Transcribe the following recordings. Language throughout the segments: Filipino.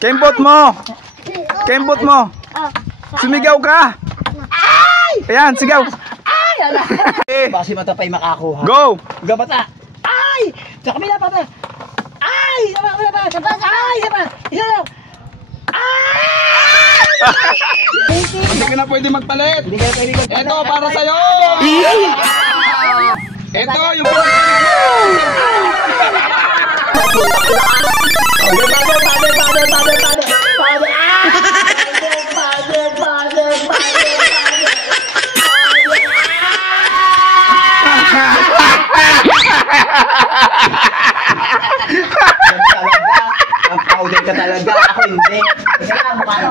Kembot mo! Kembot mo! Sumigaw ka! Ayan, sigaw! Basi mata pa'y makakuha. Go! Gabata! Ay! Sa kamila pa ba? Ay! Sa kamila pa! Ay! Isa pa! Isa lang! Hindi ka na pwede magpalit! Hindi ka pwede magpalit. Ito, para sa'yo! Ito, yung Ang powder ka talaga. Ako hindi. Kasi lang, paano?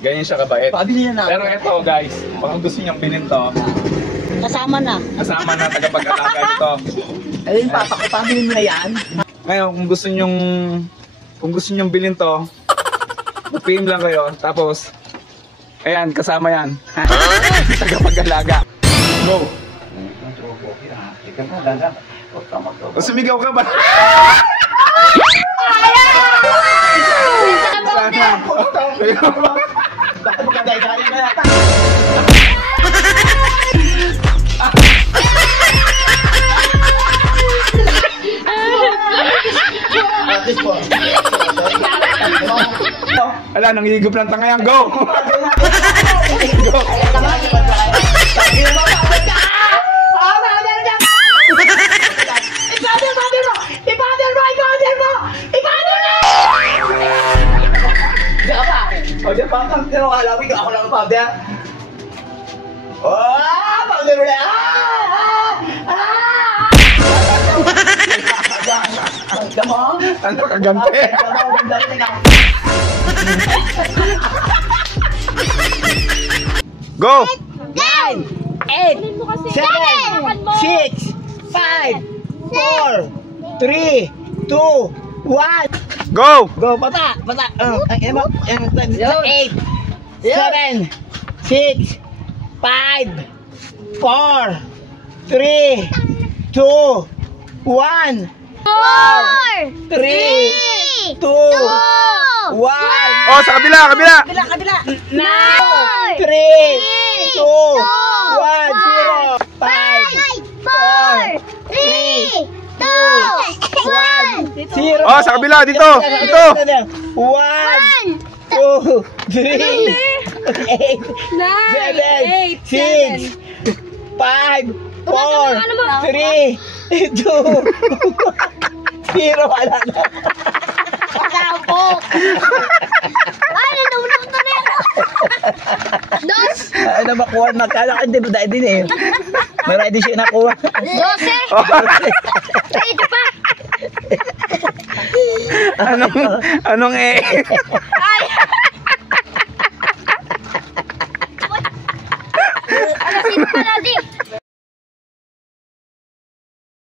ganyan siya kabait. Pabili na Pero ito guys, baka gusto niyang bilhin to, Kasama na. kasama na tagapag-alaga nito. Ayun, papa ko, pabili mo na yan. Ngayon, kung gusto niyong bilhin to, mag-PM lang kayo. Tapos, ayan, kasama yan. Tagapag-alaga. Go! O, sumigaw ka ba? Bakit mo kagay-gay na yata? Ala, nangihigop ng tangayan. Go! Go! O, dyan pa, pero alam ko, ako lang ang powder. Oh, powder mo na! Come on! Ano kagante? Go! 9, 8, 7, 6, 5, 4, 3, 2, 1. Go! Go, bata! Bata! 8, 7, 6, 5, 4, 3, 2, 1. 4, 3, 2, 1. Oh, sa kabila, kabila! Kabila! 9, 3, 2, 1, 0, 5, 0. Oh, sa kabila, dito! Dito! 1, 2, 3, 8, 7, 6, 5, 4, 3, 2, 0. Wala na. Kapok. Ay, nanunod na rin. Dos. Ay, nabakuha. Magkala ka, hindi mo dahil din eh. Marami din siya nakuha. 12. Ay, ito pa. Anong eh? Ay. Alasin pa natin.